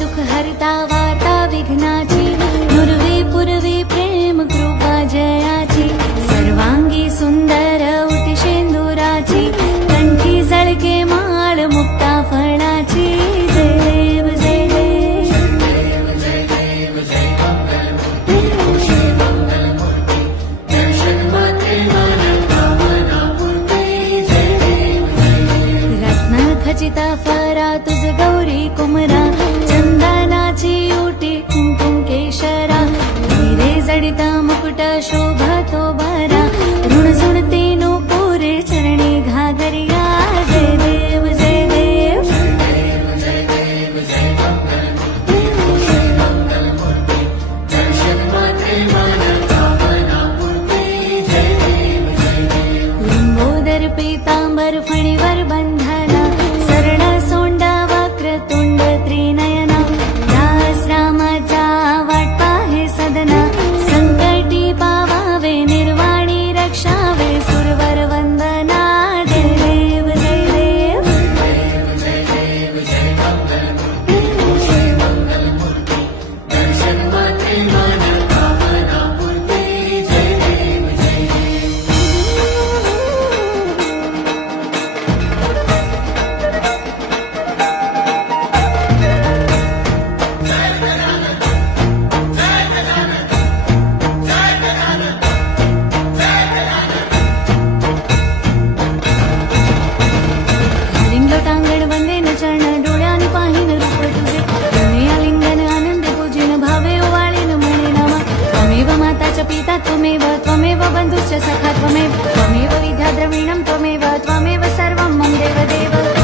दुःख हरिता वार्ता विघ्नाची नुरवी पूर्वी प्रेम कृपा जयाची सर्वांगी सुंदर उटी शेंदुराची कंठी जळके माळ मुक्ता फळाची जय देव जय देव जय देव जय मंगलमूर्ती दर्शन मात्रे कामना पूर्ती जय देव रत्न खचिता फरा तुझ गौरी कुमरा चंदनाची उटी कुंकुम केशरा हिरे जडिता मुकुट शोभतो भरा ऋण झुणते नो पुरे चरणी घागरिया जय देव जय देव जय देव जय मंगलमूर्ती दर्शन मात्रे कामना पूर्ती जय देव लिंबोदर पीतांबर फणीवर बंधना सरण सोंडा वक्र तुंड त्रिनयना दास रामाचा वाट पाहे सदना संकटी पावावे निर्वाणी रक्षावे सुरवर वंदना जय देव जय देव जय देव जय मंगलमूर्ती दर्शन मात्रे कामना पूर्ती जय देव लिंगलोटांगण वंदे न चरण डोळ्याने पाहिन रूप तुझे तुम्ही आलिंगन आनंदे पूजिन भावे ओवाळीन म्हणे नामा त्वमेव माता च पिता त्वमेव बंधुश्च सखा त्वमेव विद्या द्रविणं त्वमेव सर्वं मम देव देव